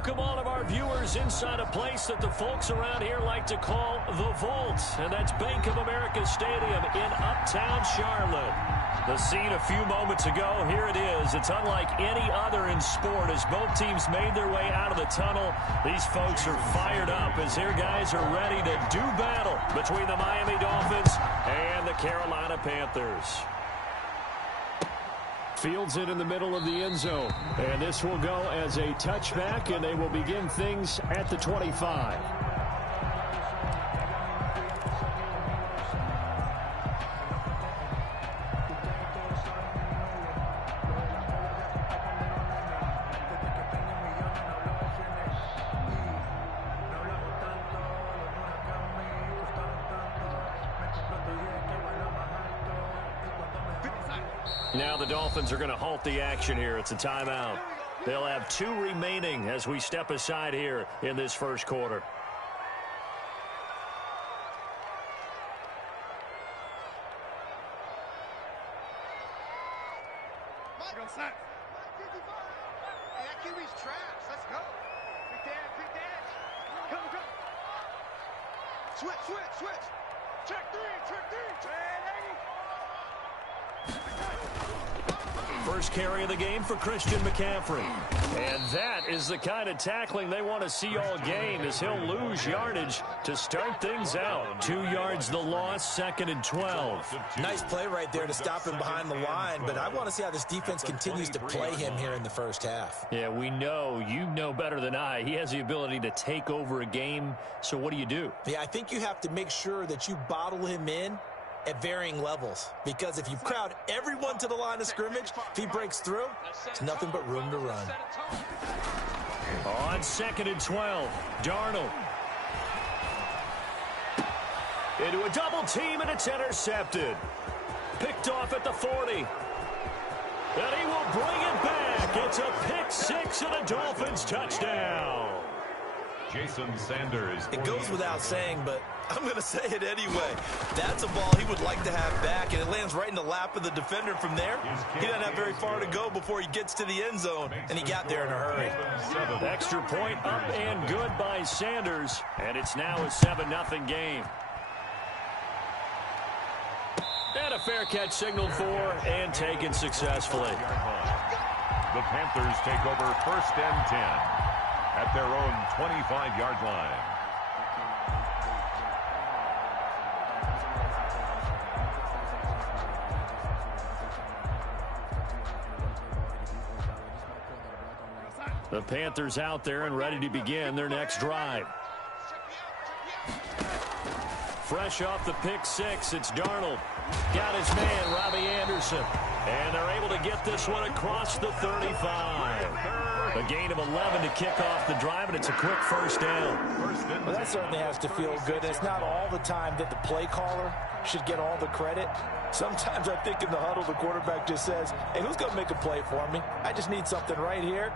welcome all of our viewers inside a place that the folks around here like to call the Vault, and that's Bank of America Stadium in Uptown Charlotte. The scene a few moments ago, here it is. It's unlike any other in sport as both teams made their way out of the tunnel. These folks are fired up as their guys are ready to do battle between the Miami Dolphins and the Carolina Panthers. Fields it in the middle of the end zone. And this will go as a touchback, and they will begin things at the 25. Now the Dolphins are going to halt the action here. It's a timeout. They'll have 2 remaining as we step aside here in this first quarter. Switch. Check three. First carry of the game for Christian McCaffrey. And that is the kind of tackling they want to see all game as he'll lose yardage to start things out. 2 yards the loss, 2nd and 12. Nice play right there to stop him behind the line, but I want to see how this defense continues to play him here in the first half. Yeah, we know, you know better than I, he has the ability to take over a game, so what do? Yeah, I think you have to make sure that you bottle him in at varying levels, because if you crowd everyone to the line of scrimmage, if he breaks through, it's nothing but room to run. On 2nd and 12, Darnold. Into a double team, and it's intercepted. Picked off at the 40. And he will bring it back. It's a pick 6 and a Dolphins touchdown. Jason Sanders. It goes without saying, but I'm going to say it anyway. That's a ball he would like to have back, and it lands right in the lap of the defender from there. He doesn't have very far to go before he gets to the end zone, and he got there in a hurry. Extra point up and good by Sanders, and it's now a 7-0 game. And a fair catch signaled for and taken successfully. The Panthers take over 1st and 10 at their own 25-yard line. The Panthers out there and ready to begin their next drive. Fresh off the pick 6, it's Darnold. Got his man, Robbie Anderson. And they're able to get this one across the 35. A gain of 11 to kick off the drive, and it's a quick first down. Well, that certainly has to feel good. It's not all the time that the play caller should get all the credit. Sometimes I think in the huddle, the quarterback just says, hey, who's going to make a play for me? I just need something right here.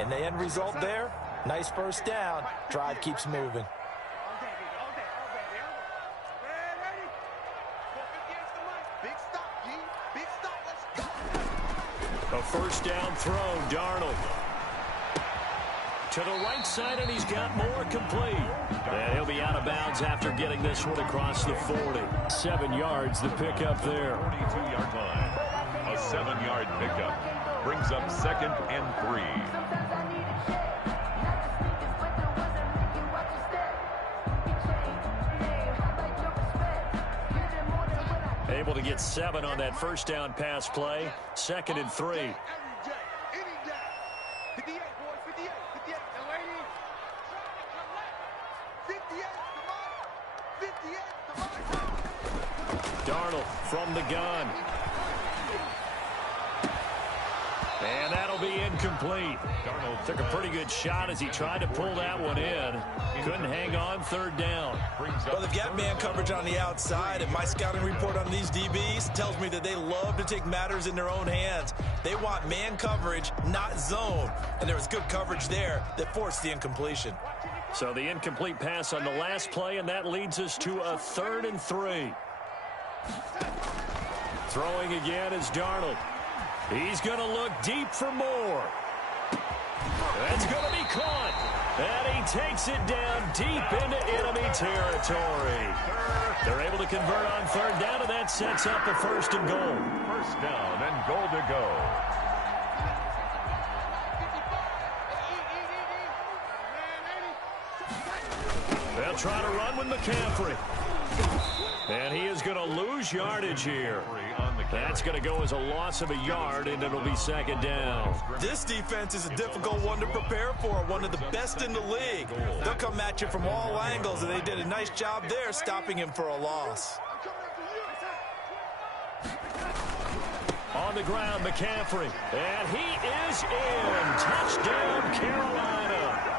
And the end result there, nice first down. Drive keeps moving. A first down throw, Darnold. To the right side, and he's got more complete. And he'll be out of bounds after getting this one across the 40. 7 yards, the pickup there. 42-yard line. A 7-yard pickup brings up 2nd and 3. Able to get 7 on that first down pass play. 2nd and 3. Darnold from the gun. And that'll be incomplete. Darnold took a pretty good shot as he tried to pull that one in. Couldn't hang on, 3rd down. Well, they've got man coverage on the outside, and my scouting report on these DBs tells me that they love to take matters in their own hands. They want man coverage, not zone. And there was good coverage there that forced the incompletion. So the incomplete pass on the last play, and that leads us to a 3rd and 3. Throwing again is Darnold. He's going to look deep for more. That's going to be caught. And he takes it down deep into enemy territory. They're able to convert on third down, and that sets up a 1st and goal. First down and goal to go. They'll try to run with McCaffrey. And he is going to lose yardage here. That's going to go as a loss of a yard, and it'll be 2nd down. This defense is a difficult one to prepare for, one of the best in the league. They'll come at you from all angles, and they did a nice job there stopping him for a loss. On the ground, McCaffrey. And he is in. Touchdown, Carolina.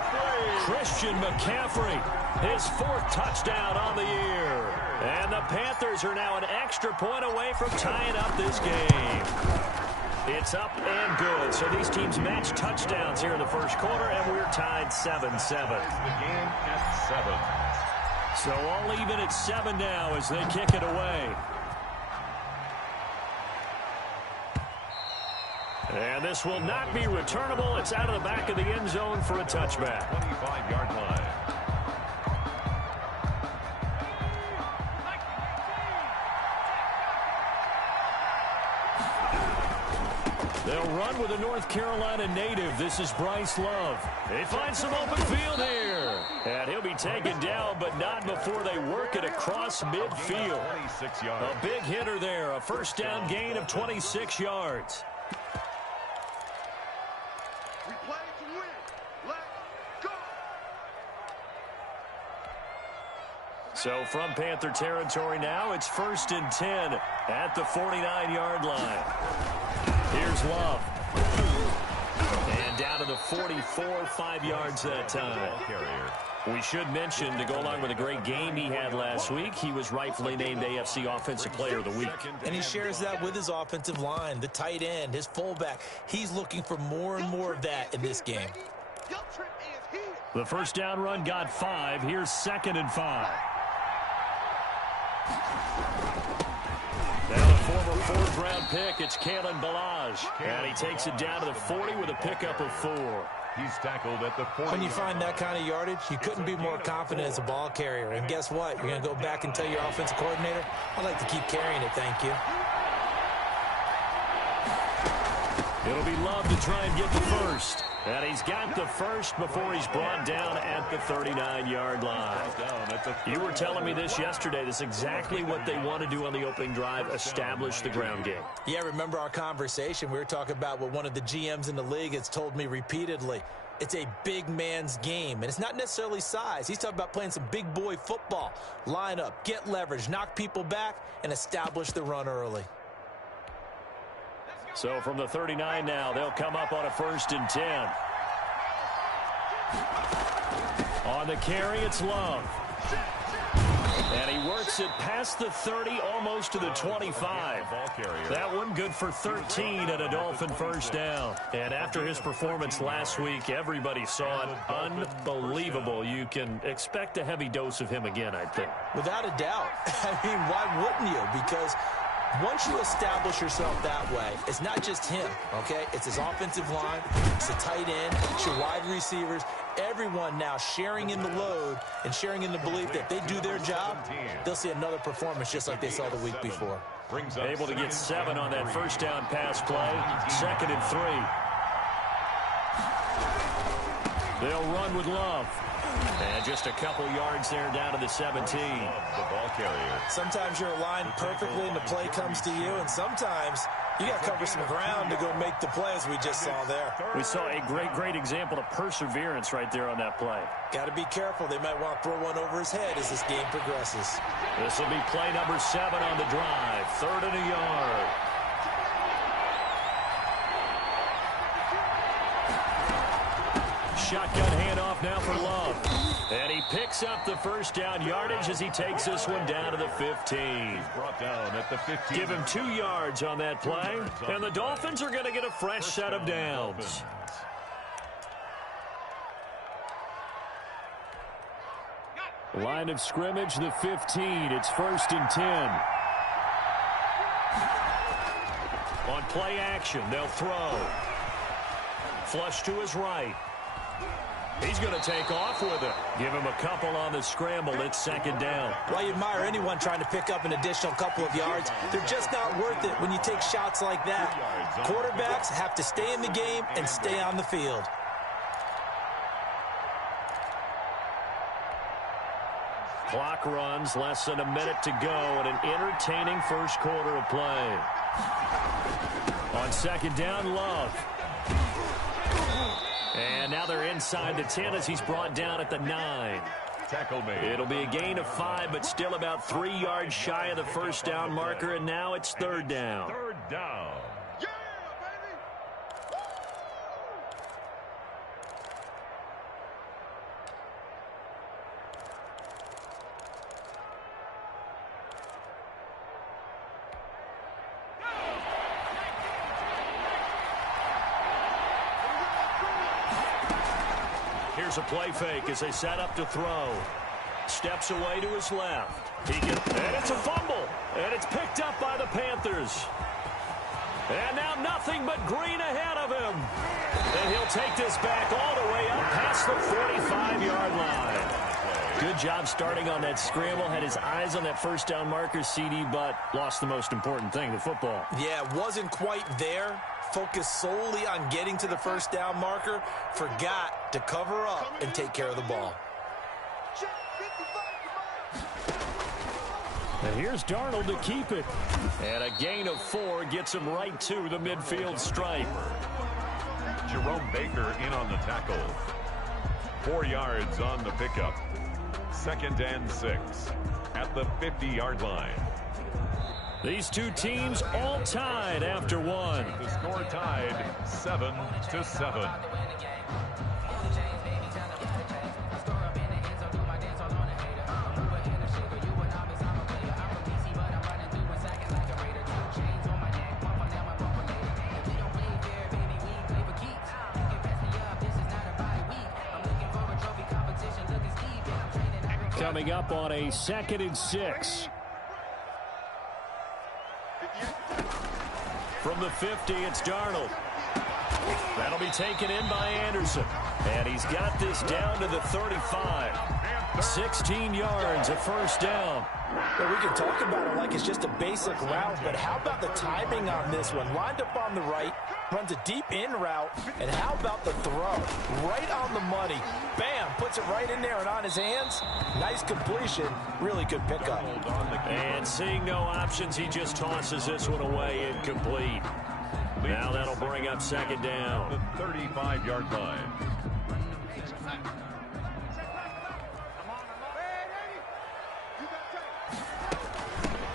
Christian McCaffrey, his 4th touchdown on the year. And the Panthers are now an extra point away from tying up this game. It's up and good. So these teams match touchdowns here in the first quarter, and we're tied 7-7. The game at 7. So all even at 7 now as they kick it away. And this will not be returnable. It's out of the back of the end zone for a touchback. 25-yard line. They'll run with a North Carolina native. This is Bryce Love. They find some open field here. And he'll be taken down, but not before they work it across midfield. 26 yards. A big hitter there. A 1st down gain of 26 yards. We play to win. Let's go. So from Panther territory now, it's 1st and 10 at the 49-yard line. Here's Love. And down to the 44, 5 yards that time. We should mention, to go along with a great game he had last week, he was rightfully named AFC Offensive Player of the Week. And he shares that with his offensive line, the tight end, his fullback. He's looking for more and more of that in this game. The 1st down run got 5. Here's 2nd and 5. Now the former 4th-round pick, it's Kalen Ballage. And he takes it down to the 40 with a pickup of 4. He's tackled at the 40. When you find that kind of yardage, you couldn't be more confident as a ball carrier. And guess what? You're going to go back and tell your offensive coordinator, I'd like to keep carrying it, thank you. It'll be Love to try and get the 1st. And he's got the 1st before he's brought down at the 39-yard line. You were telling me this yesterday. This is exactly what they want to do on the opening drive, establish the ground game. Yeah, remember our conversation? We were talking about what one of the GMs in the league has told me repeatedly. It's a big man's game, and it's not necessarily size. He's talking about playing some big boy football. Line up, get leverage, knock people back, and establish the run early. So from the 39 now, they'll come up on a 1st and 10. On the carry, it's Love. And he works it past the 30, almost to the 25. That one good for 13 and a Dolphin 1st down. And after his performance last week, everybody saw it. Unbelievable. You can expect a heavy dose of him again, I think. Without a doubt. I mean, why wouldn't you? Because once you establish yourself that way, it's not just him, okay? It's his offensive line, it's the tight end, it's your wide receivers, everyone now sharing in the load and sharing in the belief that if they do their job, they'll see another performance just like they saw the week before. Able to get 7 on that 1st down pass play, 2nd and 3. They'll run with Love. And just a couple yards there down to the 17. The ball carrier. Sometimes you're aligned perfectly and the play comes to you, and sometimes you got to cover some ground to go make the play, as we just saw there. We saw a great example of perseverance right there on that play. Got to be careful. They might want to throw one over his head as this game progresses. This will be play number 7 on the drive. 3rd and a yard. Shotgun handoff now for Love. And he picks up the 1st down yardage as he takes this one down to the 15. He's brought down at the 15. Give him 2 yards on that play. And the Dolphins are going to get a fresh set of downs. Line of scrimmage, the 15. It's 1st and 10. On play action, they'll throw. Flush to his right. He's going to take off with it. Give him a couple on the scramble. It's second down. Well, you admire anyone trying to pick up an additional couple of yards. They're just not worth it when you take shots like that. Quarterbacks have to stay in the game and stay on the field. Clock runs, less than a minute to go, and an entertaining first quarter of play. On second down, Love. And now they're inside the 10 as he's brought down at the 9. Tackle made. It'll be a gain of 5, but still about 3 yards shy of the first down marker, and now it's third down. Third down. Yeah, baby! Here's a play fake as they set up to throw. Steps away to his left. And it's a fumble. And it's picked up by the Panthers. And now nothing but green ahead of him. And he'll take this back all the way up past the 45-yard line. Good job starting on that scramble. Had his eyes on that first down marker, CD, but lost the most important thing, the football. Yeah, wasn't quite there. Focused solely on getting to the first down marker. Forgot to cover up and take care of the ball. Check 55. And here's Darnold to keep it. And a gain of 4 gets him right to the midfield stripe. Jerome Baker in on the tackle. 4 yards on the pickup. Second and 6 at the 50-yard line. These two teams all tied after one. The score tied 7-7. Coming up on a 2nd and 6. From the 50, it's Darnold. That'll be taken in by Anderson. And he's got this down to the 35. 16 yards, a first down. Well, we can talk about it like it's just a basic route, but how about the timing on this one? Lined up on the right, runs a deep in route, and how about the throw? Right on the money. Bam, puts it right in there and on his hands. Nice completion, really good pickup. And seeing no options, he just tosses this one away incomplete. Now that'll bring up second down. The 35-yard line.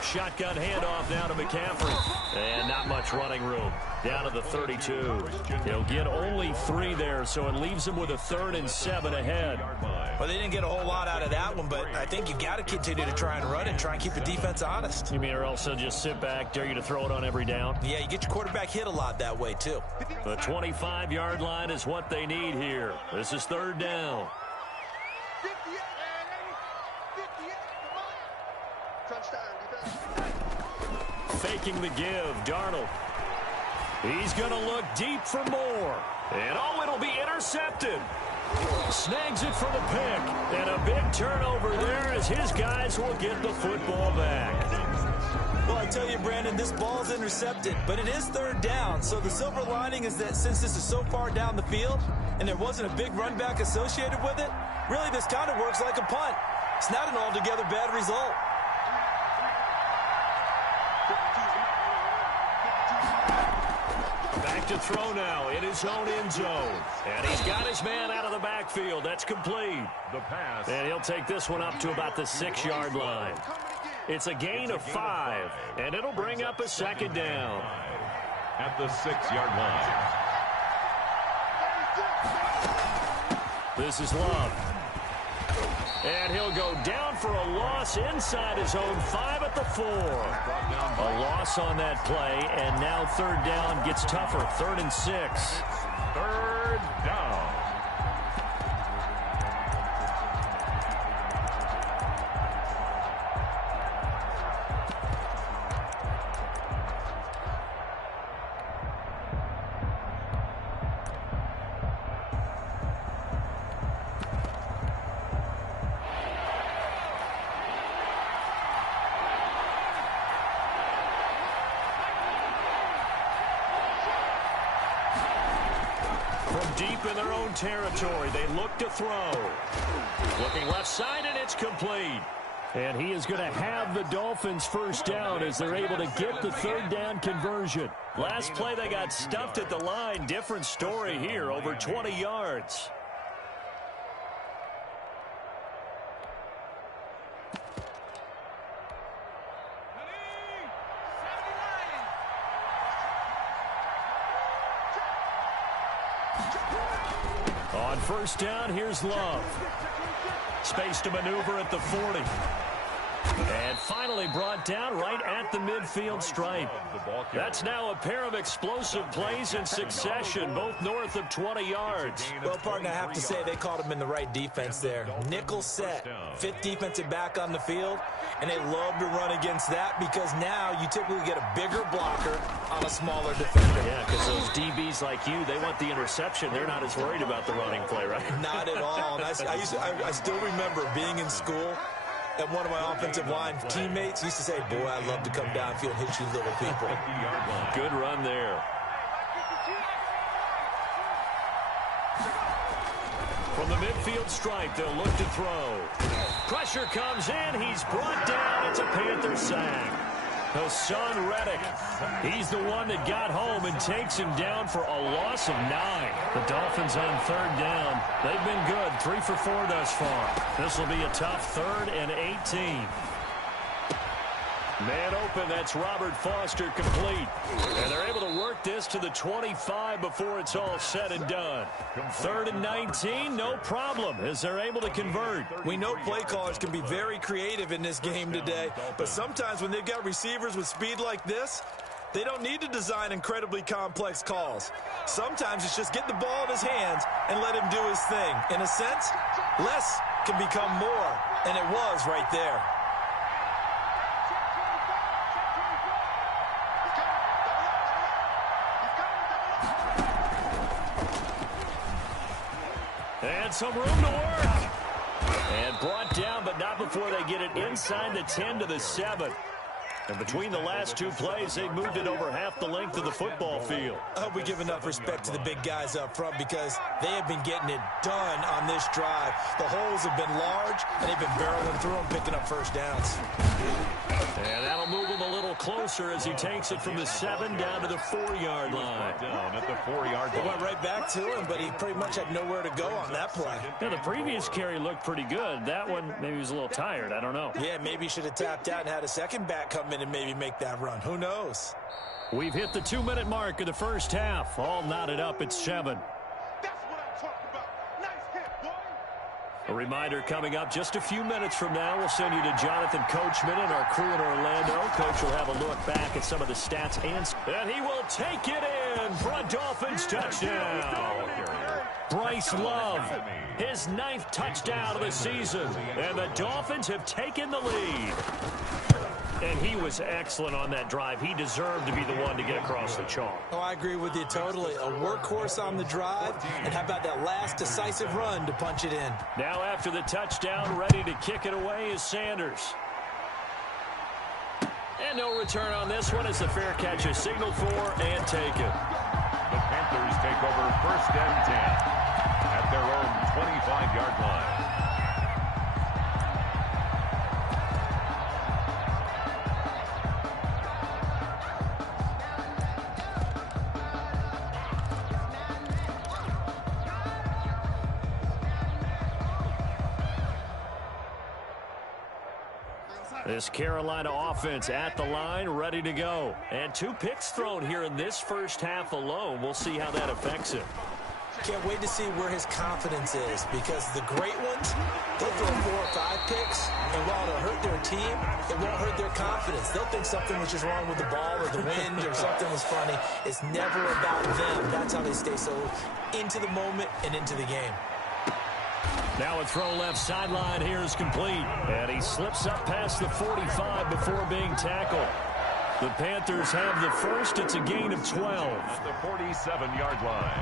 Shotgun handoff now to McCaffrey. And not much running room. Down to the 32. He'll get only 3 there, so it leaves him with a 3rd and 7 ahead. Well, they didn't get a whole lot out of that one, but I think you got to continue to try and run and try and keep the defense honest. You mean or else they'll just sit back, dare you to throw it on every down? Yeah, you get your quarterback hit a lot that way, too. The 25-yard line is what they need here. This is third down. 58. 58. Touchdown, defense. Faking the give, Darnold. He's going to look deep for more. And oh, it'll be intercepted. Snags it for the pick. And a big turnover there as his guys will get the football back. Well, I tell you, Brandon, this ball's intercepted, but it is third down. So the silver lining is that since this is so far down the field and there wasn't a big run back associated with it, really this kind of works like a punt. It's not an altogether bad result. Back to throw now in his own end zone. And he's got his man out of the backfield. That's complete. The pass. And he'll take this one up to about the 6-yard line. It's a gain of 5, and it'll bring up a second down. At the 6-yard line. This is Love. And he'll go down for a loss inside his own 5 at the 4. A loss on that play, and now third down gets tougher. 3rd and 6. Third down. from deep in their own territory. They look to throw. Looking left side, and it's complete. And he is going to have the Dolphins first down as they're able to get the third down conversion. Last play, they got stuffed at the line. Different story here, over 20 yards. On first down, here's Love. Space to maneuver at the 40. And finally brought down right at the midfield stripe. That's now a pair of explosive plays in succession, both north of 20 yards. Well, partner, I have to say they caught him in the right defense there. Nickel set, fifth defensive back on the field, and they love to run against that because now you typically get a bigger blocker on a smaller defender. Yeah, because those DBs like you, they want the interception. They're not as worried about the running play, right? Not at all. And I still remember being in school, and one of my offensive line teammates used to say, boy, I love to come downfield and hit you little people. Good run there. From the midfield stripe, they'll look to throw. Pressure comes in. He's brought down. It's a Panther sack. Hassan Reddick, he's the one that got home and takes him down for a loss of 9. The Dolphins on third down. They've been good, 3 for 4 thus far. This will be a tough 3rd and 18. Man open, that's Robert Foster complete. And they're able to work this to the 25 before it's all said and done. 3rd and 19, no problem, as they're able to convert. We know play callers can be very creative in this game today, but sometimes when they've got receivers with speed like this, they don't need to design incredibly complex calls. Sometimes it's just get the ball in his hands and let him do his thing. In a sense, less can become more, and it was right there. And some room to work. And brought down, but not before they get it inside the 10 to the 7. And between the last 2 plays, they've moved it over half the length of the football field. I hope we give enough respect to the big guys up front because they have been getting it done on this drive. The holes have been large, and they've been barreling through them, picking up first downs. And that'll move him a little closer as he takes it from the 7 down to the 4-yard line. Down at the 4-yard line. Went right back to him, but he pretty much had nowhere to go on that play. Yeah, the previous carry looked pretty good. That one, maybe he was a little tired. I don't know. Yeah, maybe he should have tapped out and had a second back come in and maybe make that run. Who knows? We've hit the 2-minute mark of the first half. All knotted up at 7. That's what I'm talking about. Nice hit, boy. A reminder coming up just a few minutes from now. We'll send you to Jonathan Coachman and our crew in Orlando. Coach will have a look back at some of the stats. And he will take it in for a Dolphins touchdown. Bryce Love, his 9th touchdown of the season. And the Dolphins have taken the lead. And he was excellent on that drive. He deserved to be the one to get across the chalk. Oh, I agree with you totally. A workhorse on the drive. And how about that last decisive run to punch it in? Now after the touchdown, ready to kick it away is Sanders. And no return on this one as the fair catch is signaled for and taken. The Panthers take over 1st and 10 at their own 25-yard line. This Carolina offense at the line, ready to go. And 2 picks thrown here in this first half alone. We'll see how that affects him. Can't wait to see where his confidence is because the great ones, they'll throw 4 or 5 picks, and while it'll hurt their team, it won't hurt their confidence. They'll think something was just wrong with the ball or the wind or something was funny. It's never about them. That's how they stay so into the moment and into the game. Now a throw left sideline here is complete. And he slips up past the 45 before being tackled. The Panthers have the first. It's a gain of 12. At the 47-yard line.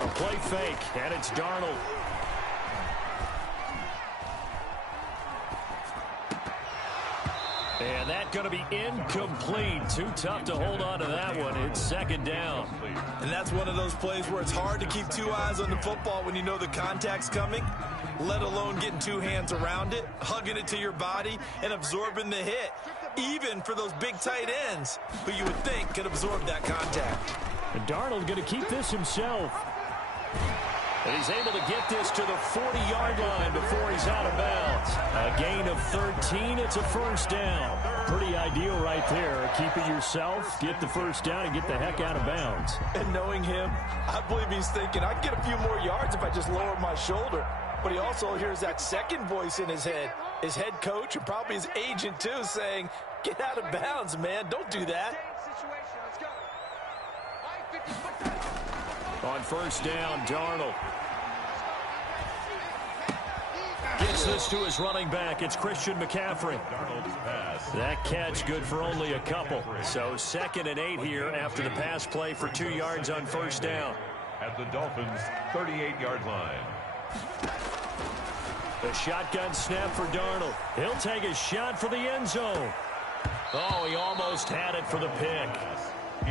A play fake, and it's Darnold. And that going to be incomplete. Too tough to hold on to that one. It's second down. And that's one of those plays where it's hard to keep two eyes on the football when you know the contact's coming, let alone getting two hands around it, hugging it to your body, and absorbing the hit, even for those big tight ends who you would think could absorb that contact. And Darnold going to keep this himself. And he's able to get this to the 40-yard line before he's out of bounds. A gain of 13. It's a first down. Pretty ideal right there. Keep it yourself, get the first down, and get the heck out of bounds. And knowing him, I believe he's thinking, I can get a few more yards if I just lower my shoulder. But he also hears that second voice in his head coach, and probably his agent too, saying, get out of bounds, man. Don't do that. On first down, Darnold gets this to his running back. It's Christian McCaffrey. That catch good for only a couple. So 2nd and 8 here after the pass play for 2 yards on first down. At the Dolphins' 38-yard line. The shotgun snap for Darnold. He'll take a shot for the end zone. Oh, he almost had it for the pick.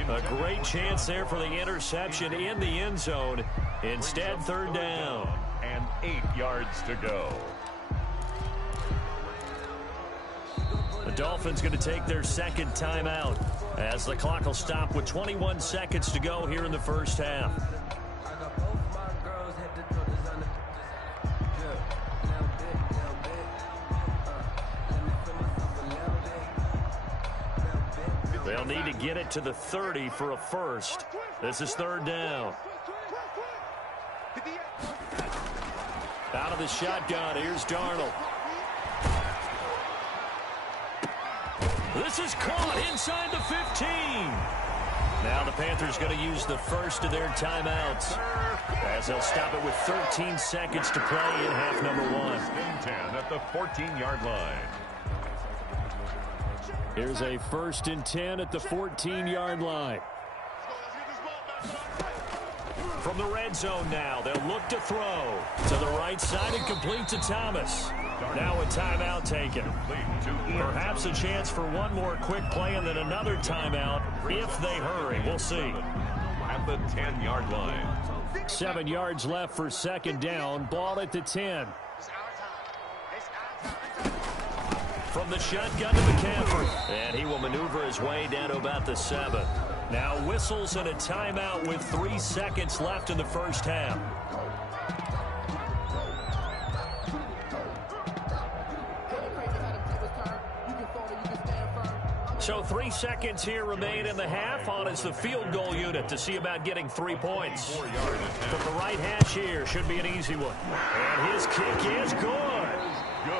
A great chance there for the interception in the end zone. Instead, 3rd down. And 8 yards to go. The Dolphins going to take their 2nd timeout as the clock will stop with 21 seconds to go here in the first half. They'll need to get it to the 30 for a first. This is 3rd down. Out of the shotgun, here's Darnold. This is caught inside the 15. Now the Panthers going to use the first of their timeouts as they'll stop it with 13 seconds to play in half number 1. 10 at the 14-yard line. Here's a 1st and 10 at the 14-yard line. From the red zone now, they'll look to throw to the right side and complete to Thomas. Now a timeout taken. Perhaps a chance for one more quick play and then another timeout if they hurry. We'll see. At the 10-yard line. 7 yards left for 2nd down. Ball at the 10. From the shotgun to McCaffrey. And he will maneuver his way down to about the 7. Now whistles and a timeout with 3 seconds left in the first half. So 3 seconds here remain in the half. On is the field goal unit to see about getting 3 points. From the right hash here should be an easy one. And his kick is good.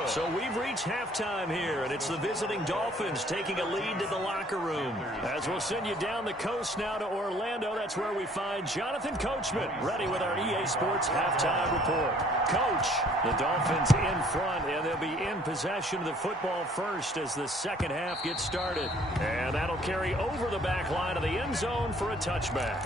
So we've reached halftime here, and it's the visiting Dolphins taking a lead to the locker room. As we'll send you down the coast now to Orlando, that's where we find Jonathan Coachman ready with our EA Sports halftime report. Coach, the Dolphins in front, and they'll be in possession of the football first as the second half gets started. And that'll carry over the back line of the end zone for a touchback.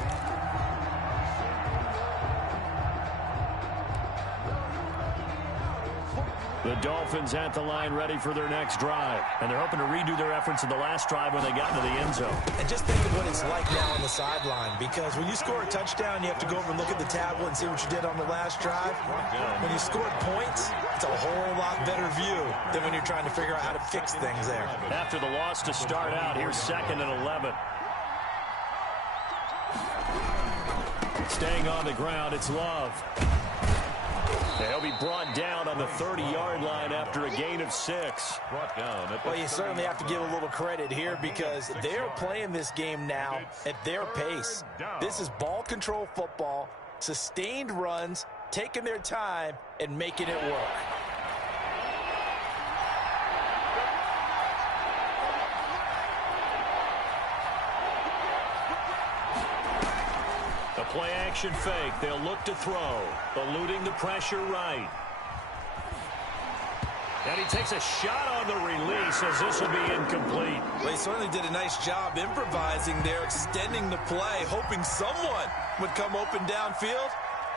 The Dolphins at the line ready for their next drive. And they're hoping to redo their efforts in the last drive when they got into the end zone. And just think of what it's like now on the sideline, because when you score a touchdown, you have to go over and look at the tablet and see what you did on the last drive. When you scored points, it's a whole lot better view than when you're trying to figure out how to fix things there. After the loss to start out, here's 2nd and 11. Staying on the ground, it's Love. They'll be brought down on the 30-yard line after a gain of 6. Well, you certainly have to give a little credit here because they're playing this game now at their pace. This is ball control football, sustained runs, taking their time, and making it work. Play action fake. They'll look to throw. Eluding the pressure right. And he takes a shot on the release as this will be incomplete. Well, he certainly did a nice job improvising there, extending the play, hoping someone would come open downfield,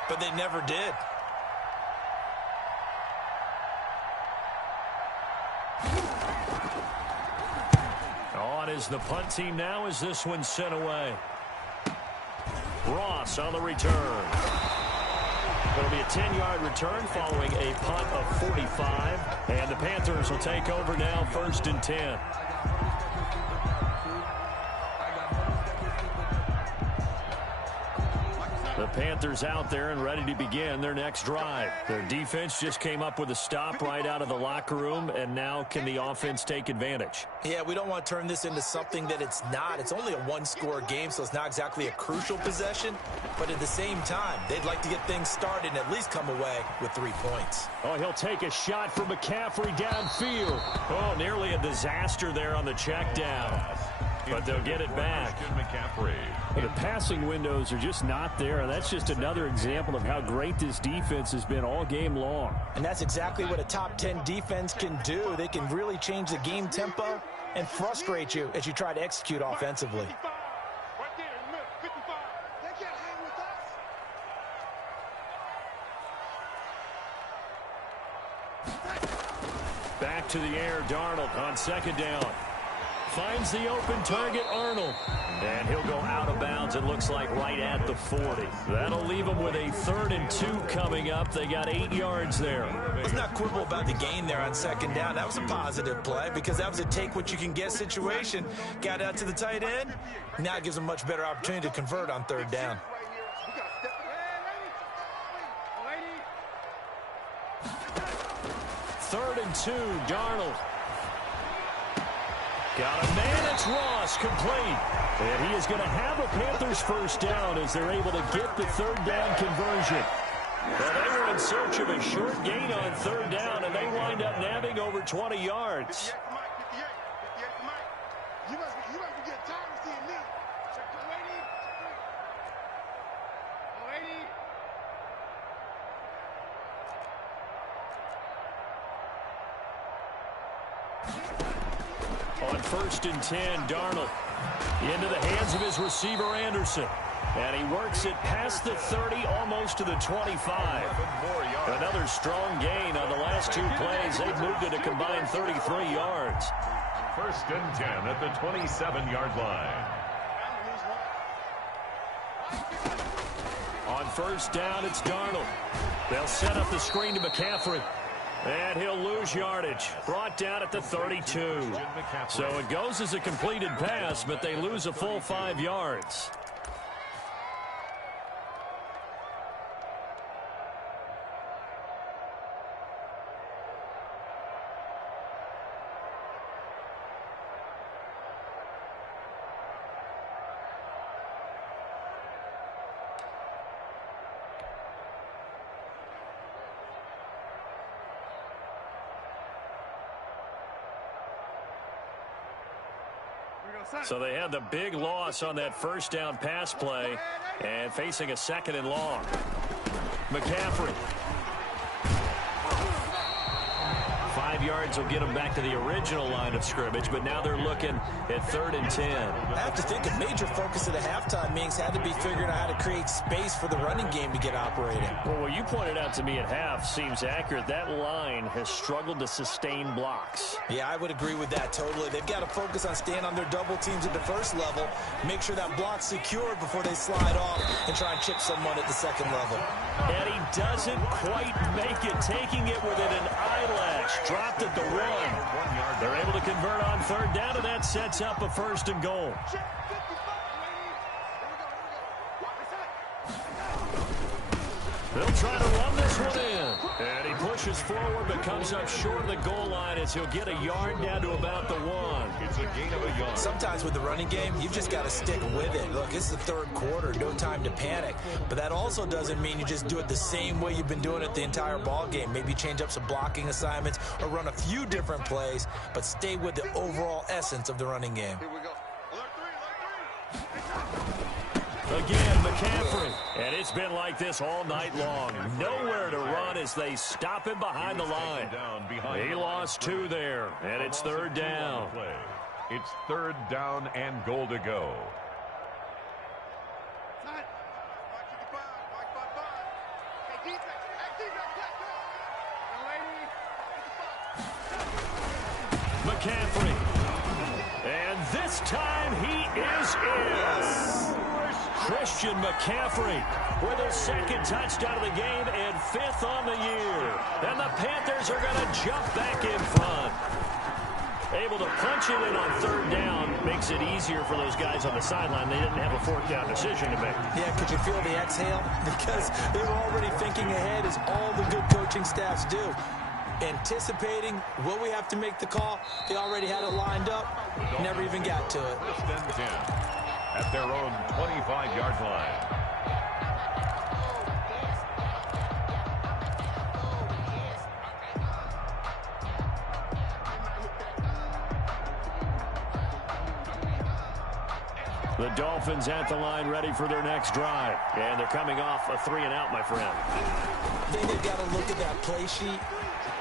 but they never did. out is the punt team now as this one's sent away. Ross on the return. It'll be a 10-yard return following a punt of 45. And the Panthers will take over now, 1st and 10. The Panthers out there and ready to begin their next drive. Their defense just came up with a stop right out of the locker room, and now can the offense take advantage? Yeah, we don't want to turn this into something that it's not. It's only a one-score game, so it's not exactly a crucial possession. But at the same time, they'd like to get things started and at least come away with 3 points. Oh, he'll take a shot from McCaffrey downfield. Oh, nearly a disaster there on the check down. But they'll get it back. The passing windows are just not there, and that's just another example of how great this defense has been all game long. And that's exactly what a top 10 defense can do. They can really change the game tempo and frustrate you as you try to execute offensively. Back to the air, Darnold on 2nd down. Finds the open target, Arnold. And he'll go out of bounds, it looks like, right at the 40. That'll leave them with a 3rd and 2 coming up. They got 8 yards there. Let's not quibble about the gain there on 2nd down. That was a positive play because that was a take-what-you-can-get situation. Got out to the tight end. Now it gives them a much better opportunity to convert on 3rd down. 3rd and 2, Darnold. Got a man, it's Ross, complete. And he is going to have a Panthers 1st down as they're able to get the 3rd down conversion. Well, they were in search of a short gain on 3rd down, and they wind up nabbing over 20 yards. On 1st and 10, Darnold into the hands of his receiver, Anderson. And he works it past the 30, almost to the 25. Another strong gain on the last 2 plays. They've moved it a combined 33 yards. 1st and 10 at the 27-yard line. On 1st down, it's Darnold. They'll set up the screen to McCaffrey. And he'll lose yardage. Brought down at the 32. So it goes as a completed pass, but they lose a full 5 yards. So they had the big loss on that 1st down pass play and facing a 2nd and long. McCaffrey. 5 yards will get them back to the original line of scrimmage, but now they're looking at 3rd and 10. I have to think a major focus of the halftime means had to be figuring out how to create space for the running game to get operating. Well, what you pointed out to me at half seems accurate. That line has struggled to sustain blocks. Yeah, I would agree with that totally. They've got to focus on staying on their double teams at the 1st level, make sure that block's secured before they slide off and try and chip someone at the 2nd level. And he doesn't quite make it, taking it within an eyelash. Dropped at the 1. They're able to convert on 3rd down, and that sets up a 1st and goal. They'll try to run this one in. And he pushes forward but comes up short of the goal line as he'll get a yard down to about the 1. It's a gain of a yard. Sometimes with the running game, you've just got to stick with it. Look, it's the 3rd quarter, no time to panic. But that also doesn't mean you just do it the same way you've been doing it the entire ball game. Maybe change up some blocking assignments or run a few different plays, but stay with the overall essence of the running game. Here we go. Alert 3. Again, McCaffrey. And it's been like this all night long. Nowhere to run as they stop him behind the line. He lost 2 there, and it's 3rd down. It's 3rd down and goal to go. McCaffrey. And this this time he is in. Christian McCaffrey with his second touchdown of the game and 5th on the year. And the Panthers are going to jump back in front. Able to punch it in on 3rd down makes it easier for those guys on the sideline. They didn't have a 4th down decision to make. Yeah, could you feel the exhale? Because they were already thinking ahead, as all the good coaching staffs do. Anticipating, will we have to make the call? They already had it lined up, never even got to it. 1st and 10 at their own 25-yard line. The Dolphins at the line ready for their next drive. And they're coming off a 3-and-out, my friend. I think they've got to look at that play sheet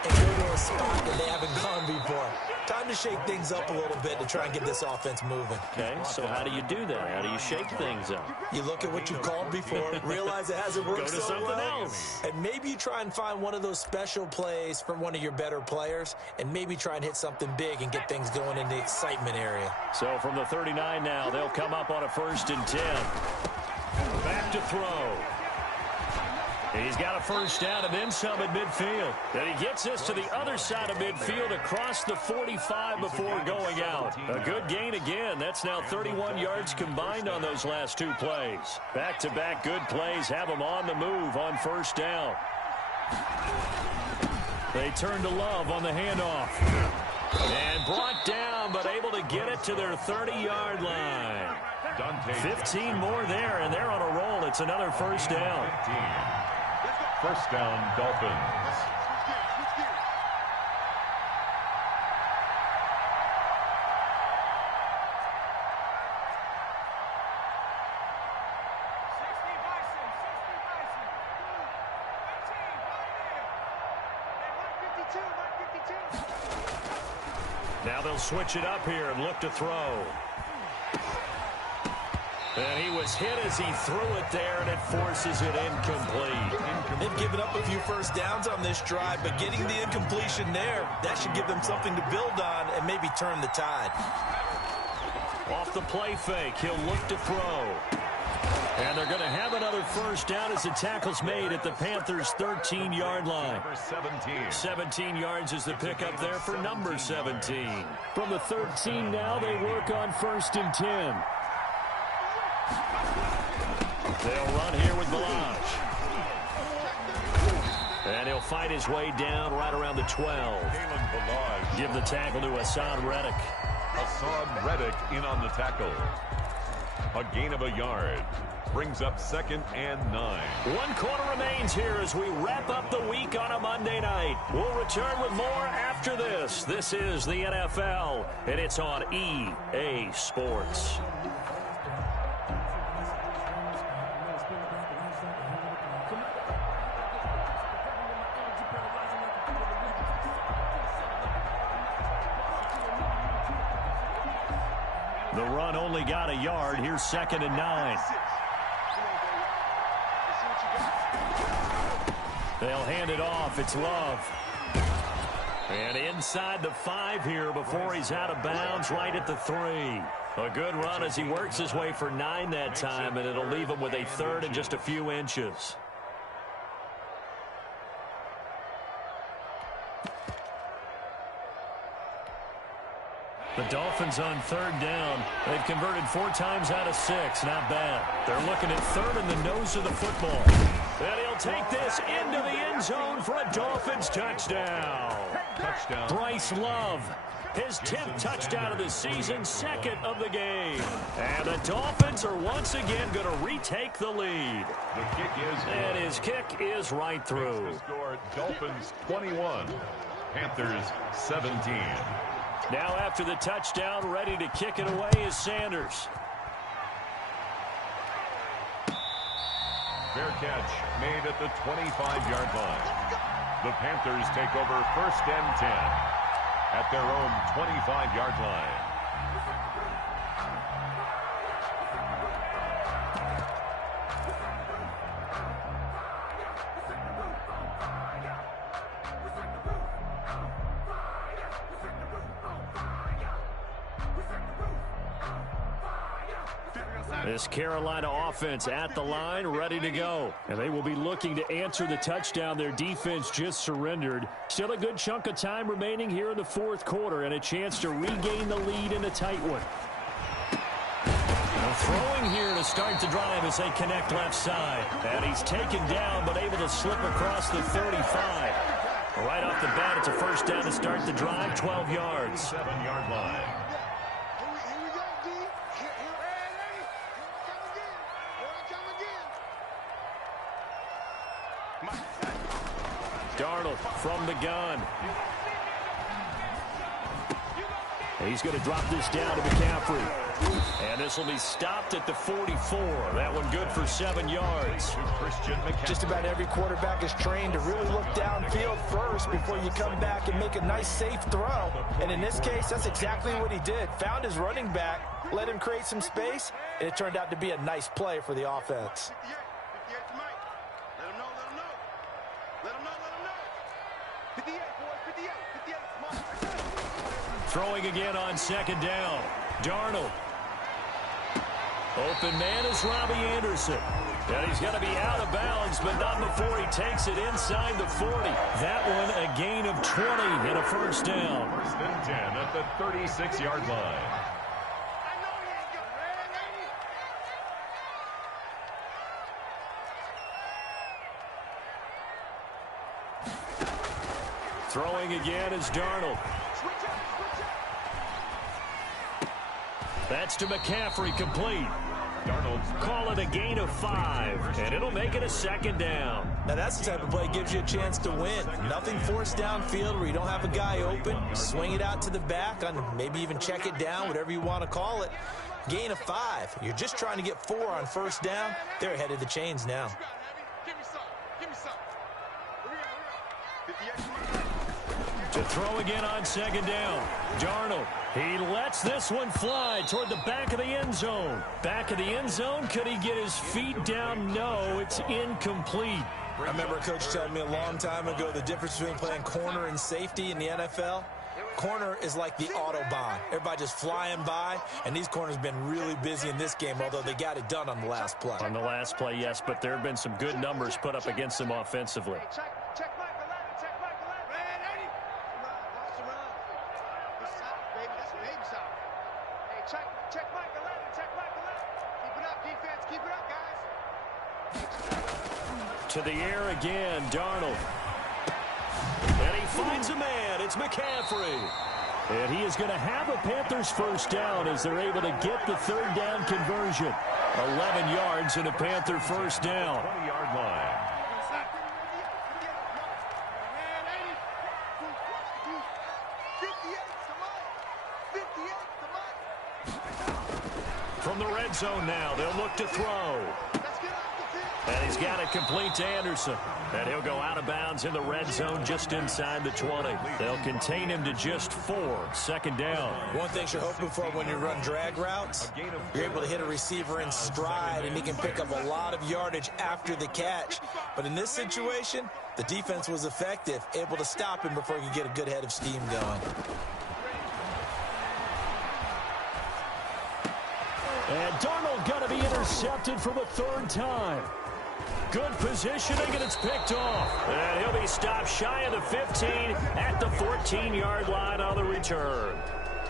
and go to a spot that they haven't gone before. Time to shake things up a little bit to try and get this offense moving. Okay, so how do you do that? How do you shake things up? You look at what you've called before, realize it hasn't worked Go to so something well, else. and maybe you try and find one of those special plays from one of your better players, and maybe try and hit something big and get things going in the excitement area. So from the 39 now, they'll come up on a 1st and 10. Back to throw. He's got a 1st down and then some at midfield. And he gets this to the other side of midfield across the 45 before going out. A good gain again. That's now 31 yards combined on those last 2 plays. Back-to-back good plays have them on the move on 1st down. They turn to Love on the handoff. And brought down, but able to get it to their 30-yard line. 15 more there, and they're on a roll. It's another 1st down. 1st down, Dolphins. Now they'll switch it up here and look to throw. And he was hit as he threw it there, and it forces it incomplete. They've given up a few 1st downs on this drive, but getting the incompletion there, that should give them something to build on and maybe turn the tide. Off the play fake, he'll look to throw. And they're going to have another 1st down as the tackle's made at the Panthers' 13-yard line. 17 yards is the pickup there for number 17. From the 13 now, they work on 1st and 10. They'll run here with Balaj. And he'll fight his way down right around the 12. Give the tackle to Hassan Reddick. Hassan Reddick in on the tackle. A gain of a yard. Brings up 2nd and 9. 1 quarter remains here as we wrap up the week on a Monday night. We'll return with more after this. This is the NFL, and it's on EA Sports. The run only got a yard. Here's 2nd and 9. They'll hand it off. It's Love. And inside the 5 here before he's out of bounds right at the 3. A good run as he works his way for 9 that time, and it'll leave him with a 3rd and just a few inches. The Dolphins on 3rd down. They've converted 4 times out of 6. Not bad. They're looking at 3rd in the nose of the football. And he'll take this into the end zone for a Dolphins touchdown. Bryce Love, his 10th touchdown of the season, 2nd of the game. And the Dolphins are once again going to retake the lead. The kick is good. And his kick is right through. Dolphins 21, Panthers 17. Now after the touchdown, ready to kick it away is Sanders. Fair catch made at the 25-yard line. The Panthers take over 1st and 10 at their own 25-yard line. This Carolina offense at the line, ready to go. And they will be looking to answer the touchdown their defense just surrendered. Still a good chunk of time remaining here in the fourth quarter and a chance to regain the lead in a tight one. Throwing here to start the drive as they connect left side. And he's taken down but able to slip across the 35. Right off the bat, it's a first down to start the drive, 12 yards. 7-yard line. Darnold from the gun. He's going to drop this down to McCaffrey. And this will be stopped at the 44. That one good for 7 yards. Just about every quarterback is trained to really look downfield first before you come back and make a nice, safe throw. And in this case, that's exactly what he did. Found his running back, let him create some space, and it turned out to be a nice play for the offense. Throwing again on second down. Darnold. Open man is Robbie Anderson. And he's going to be out of bounds, but not before he takes it inside the 40. That one a gain of 20 and a first down. First and 10 at the 36-yard line. Throwing again is Darnold. That's to McCaffrey, complete. Darnold, call it a gain of 5, and it'll make it a second down. Now that's the type of play that gives you a chance to win. Nothing forced downfield where you don't have a guy open. Swing it out to the back, on maybe even check it down, whatever you want to call it. Gain of 5. You're just trying to get 4 on first down. They're ahead of the chains now. To throw again on second down. Darnold. He lets this one fly toward the back of the end zone. Back of the end zone. Could he get his feet down? No, it's incomplete. I remember a coach telling me a long time ago the difference between playing corner and safety in the NFL. Corner is like the Autobahn. Everybody just flying by, and these corners have been really busy in this game, although they got it done on the last play. On the last play, yes, but there have been some good numbers put up against them offensively. To the air again, Darnold. And he finds a man. It's McCaffrey. And he is going to have a Panthers first down as they're able to get the third down conversion. 11 yards and a Panther first down. 20-yard line. From the red zone now, they'll look to throw. And he's got it complete to Anderson. And he'll go out of bounds in the red zone just inside the 20. They'll contain him to just 4. Second down. One thing you're hoping for when you run drag routes, you're able to hit a receiver in stride, and he can pick up a lot of yardage after the catch. But in this situation, the defense was effective, able to stop him before he could get a good head of steam going. And Darnold going to be intercepted for the third time. Good positioning, and it's picked off. And he'll be stopped shy of the 15 at the 14-yard line on the return.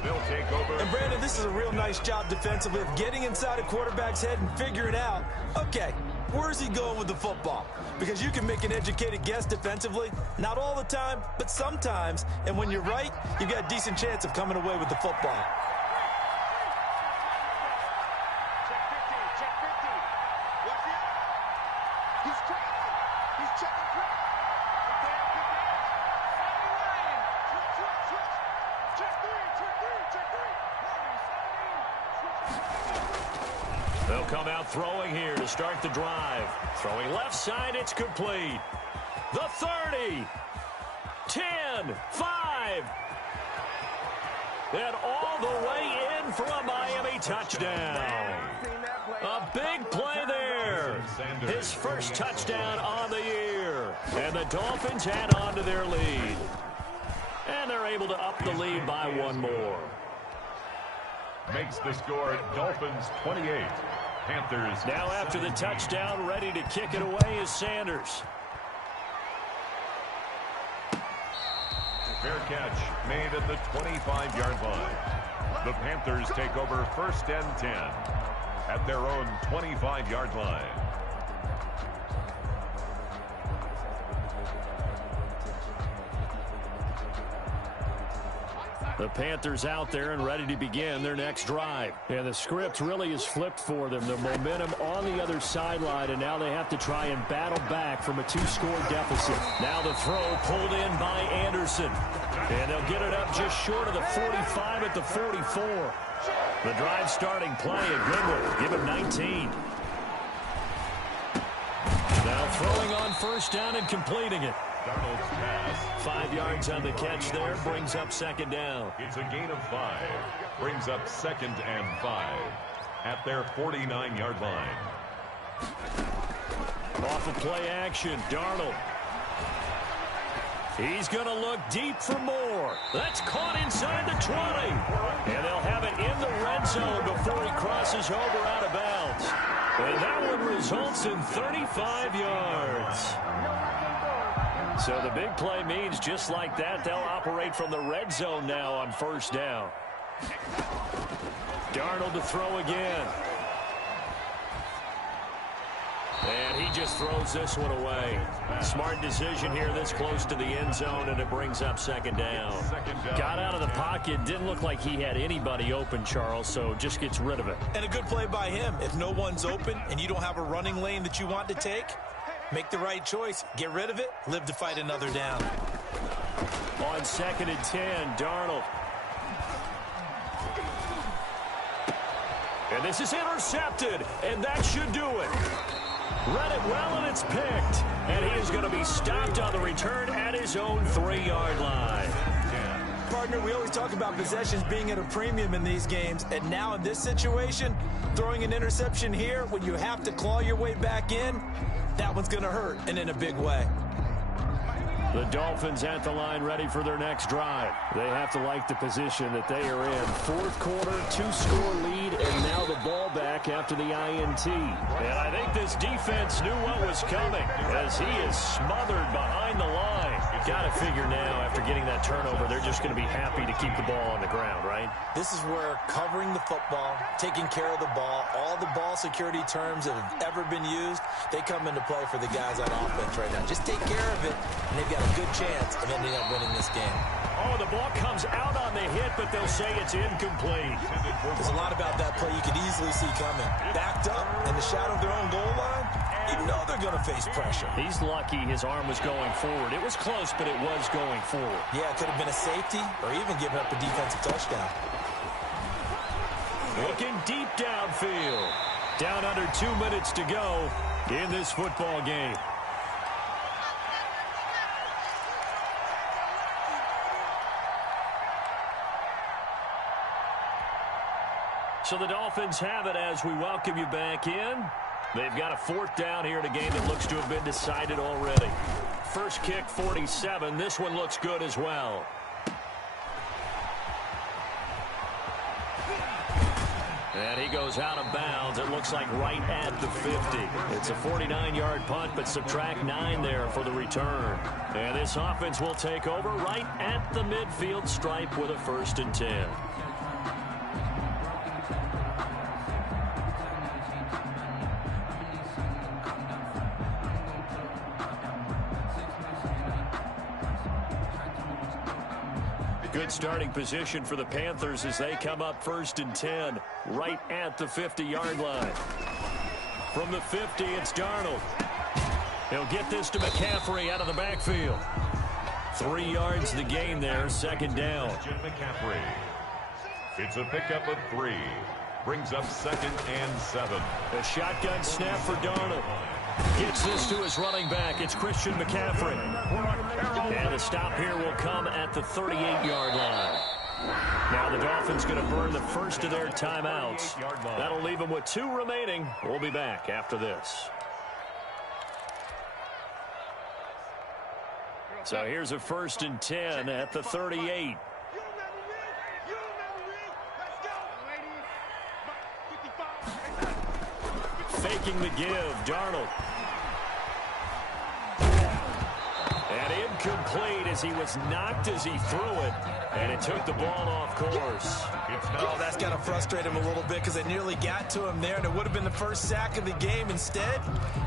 They'll take over. And, Brandon, this is a real nice job defensively of getting inside a quarterback's head and figuring out, okay, where's he going with the football? Because you can make an educated guess defensively. Not all the time, but sometimes. And when you're right, you've got a decent chance of coming away with the football. They'll come out throwing here to start the drive. Throwing left side, it's complete. The 30, 10, 5. And all the way in for a Miami touchdown. A big play there. His first touchdown on the year. And the Dolphins add on to their lead. And they're able to up the lead by 1 more. Makes the score Dolphins 28, Panthers. Now after the touchdown, ready to kick it away is Sanders. Fair catch made at the 25-yard line. The Panthers take over 1st and 10 at their own 25-yard line. The Panthers out there and ready to begin their next drive. And the script really is flipped for them. The momentum on the other sideline, and now they have to try and battle back from a 2-score deficit. Now the throw pulled in by Anderson. And they'll get it up just short of the 45 at the 44. The drive starting play, a good one. Give him 19. Now throwing on 1st down and completing it. Darnold's pass. 5 yards on the catch there, brings up 2nd down. It's a gain of 5. Brings up 2nd and 5 at their 49-yard line. Off of play action, Darnold. He's going to look deep for more. That's caught inside the 20. And they'll have it in the red zone before he crosses over out of bounds. And that one results in 35 yards. So the big play means just like that, they'll operate from the red zone now on 1st down. Darnold to throw again. And he just throws this one away. Smart decision here this close to the end zone, and it brings up 2nd down. Got out of the pocket. Didn't look like he had anybody open, Charles, so just gets rid of it. And a good play by him. If no one's open and you don't have a running lane that you want to take, make the right choice. Get rid of it. Live to fight another down. On 2nd and 10, Darnold. And this is intercepted, and that should do it. Read it well, and it's picked. And he is going to be stopped on the return at his own 3-yard line. Partner, we always talk about possessions being at a premium in these games, and now in this situation, throwing an interception here when you have to claw your way back in, that one's going to hurt, and in a big way. The Dolphins at the line ready for their next drive. They have to like the position that they are in. 4th quarter, 2-score lead, and now the ball back after the INT. And I think this defense knew what was coming as he is smothered behind the line. Got to figure now, after getting that turnover, they're just going to be happy to keep the ball on the ground, right? This is where covering the football, taking care of the ball, all the ball security terms that have ever been used, they come into play for the guys on offense right now. Just take care of it, and they've got a good chance of ending up winning this game. Oh, the ball comes out on the hit, but they'll say it's incomplete. There's a lot about that play you could easily see coming. Backed up in the shadow of their own goal line, you know they're going to face pressure. He's lucky his arm was going forward. It was close, but it was going forward. Yeah, it could have been a safety or even given up a defensive touchdown. Looking deep downfield. Down under 2 minutes to go in this football game. So the Dolphins have it as we welcome you back in. They've got a 4th down here in a game that looks to have been decided already. First kick, 47. This one looks good as well. And he goes out of bounds. It looks like right at the 50. It's a 49-yard punt, but subtract 9 there for the return. And this offense will take over right at the midfield stripe with a 1st and 10. Good starting position for the Panthers as they come up 1st and 10 right at the 50-yard line. From the 50, it's Darnold. He'll get this to McCaffrey out of the backfield. 3 yards the gain there, 2nd down. McCaffrey. It's a pickup of 3. Brings up 2nd and 7. A shotgun snap for Darnold. Gets this to his running back. It's Christian McCaffrey. And the stop here will come at the 38-yard line. Now the Dolphins going to burn the first of their timeouts. That'll leave them with 2 remaining. We'll be back after this. So here's a 1st and 10 at the 38. faking the give. Darnold. And incomplete as he was knocked as he threw it. And it took the ball off course. Oh, that's got to frustrate him a little bit because they nearly got to him there, and it would have been the first sack of the game. Instead,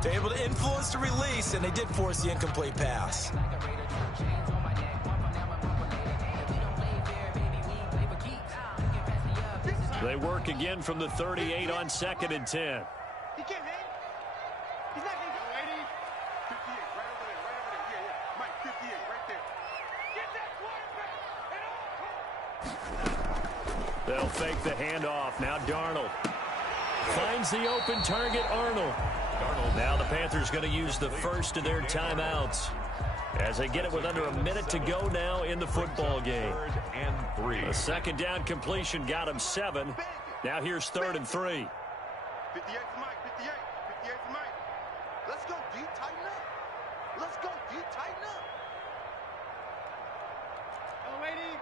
they're able to influence the release, and they did force the incomplete pass. They work again from the 38 on 2nd and 10. He can't hang. He's not hanging. 58, right over there, right over there. Yeah. Mike, 58, right there. Get that quarterback. They'll fake the handoff. Now Darnold finds the open target, Arnold. Now the Panthers going to use the first of their timeouts as they get it with under a minute to go now in the football game. 3rd and 3. A second down completion got him 7. Now here's 3rd and 3. 58's Mike, 58. 58's Mike. Let's go deep, tighten up. Let's go deep, tighten up. Oh, lady.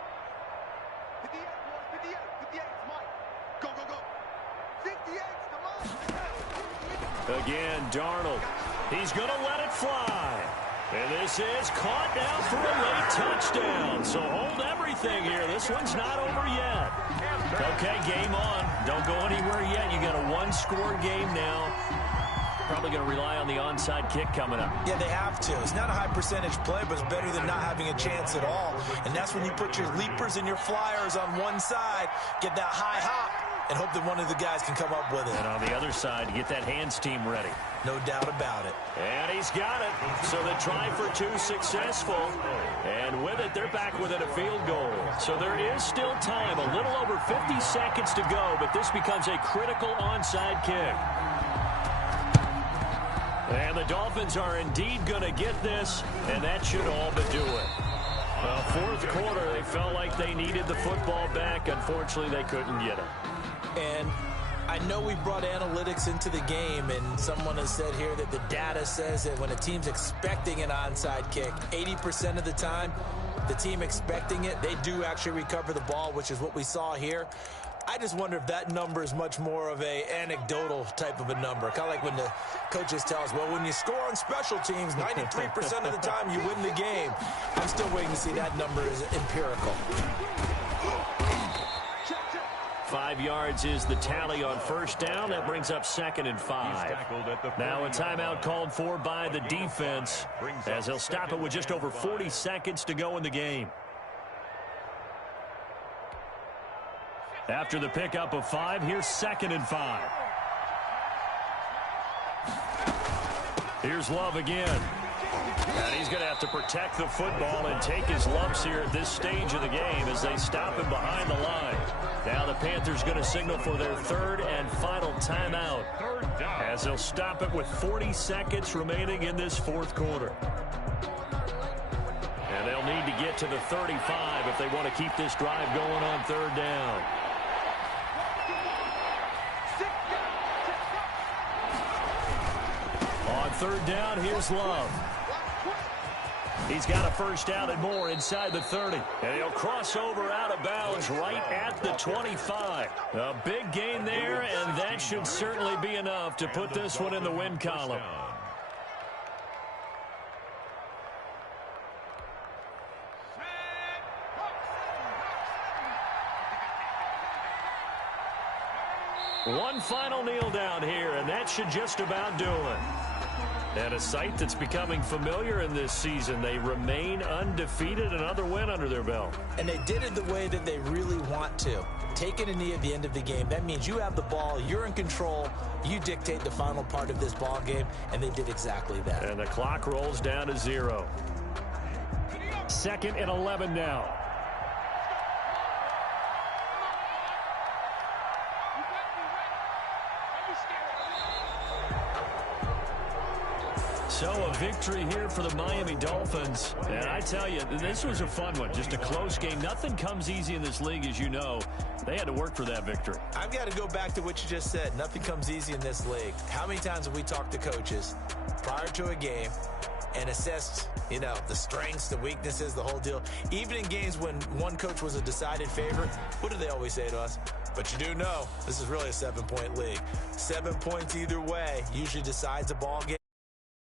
58, boys, 58. 58's Mike. Go, go, go. 58's the Mike. Again, Darnold. He's going to let it fly. And this is caught now for a late touchdown. So hold everything here. This one's not over yet. Okay, game on. Don't go anywhere yet. You got a one-score game now. Probably going to rely on the onside kick coming up. Yeah, they have to. It's not a high percentage play, but it's better than not having a chance at all. And that's when you put your leapers and your flyers on one side, get that high hop, and hope that one of the guys can come up with it. And on the other side, get that hands team ready. No doubt about it. And he's got it. So the try for 2 successful. And with it, they're back within a field goal. So there is still time. A little over 50 seconds to go, but this becomes a critical onside kick. And the Dolphins are indeed going to get this, and that should all but do it. Well, 4th quarter, they felt like they needed the football back. Unfortunately, they couldn't get it. And I know we brought analytics into the game, and someone has said here that the data says that when a team's expecting an onside kick, 80% of the time, the team expecting it, they do actually recover the ball, which is what we saw here. I just wonder if that number is much more of a anecdotal type of a number. Kind of like when the coaches tell us, well, when you score on special teams, 93% of the time you win the game. I'm still waiting to see that number is empirical. 5 yards is the tally on first down. That brings up 2nd and 5. Now a timeout called for by the defense as they'll stop it with just over 40 seconds to go in the game. After the pickup of 5, here's 2nd and 5. Here's Love again. And he's going to have to protect the football and take his lumps here at this stage of the game as they stop him behind the line. Now the Panthers going to signal for their 3rd and final timeout as they'll stop it with 40 seconds remaining in this 4th quarter. And they'll need to get to the 35 if they want to keep this drive going on 3rd down. On 3rd down, here's Love. He's got a first down and more inside the 30. And he'll cross over out of bounds right at the 25. A big gain there, and that should certainly be enough to put this one in the win column. One final kneel down here, and that should just about do it. And a sight that's becoming familiar in this season. They remain undefeated, another win under their belt. And they did it the way that they really want to. Taking a knee at the end of the game, that means you have the ball, you're in control, you dictate the final part of this ball game, and they did exactly that. And the clock rolls down to 0. 2nd and 11 now. So a victory here for the Miami Dolphins. And I tell you, this was a fun one. Just a close game. Nothing comes easy in this league, as you know. They had to work for that victory. I've got to go back to what you just said. Nothing comes easy in this league. How many times have we talked to coaches prior to a game and assessed, you know, the strengths, the weaknesses, the whole deal? Even in games when one coach was a decided favorite, what do they always say to us? But you do know this is really a 7-point league. 7 points either way usually decides a ball game.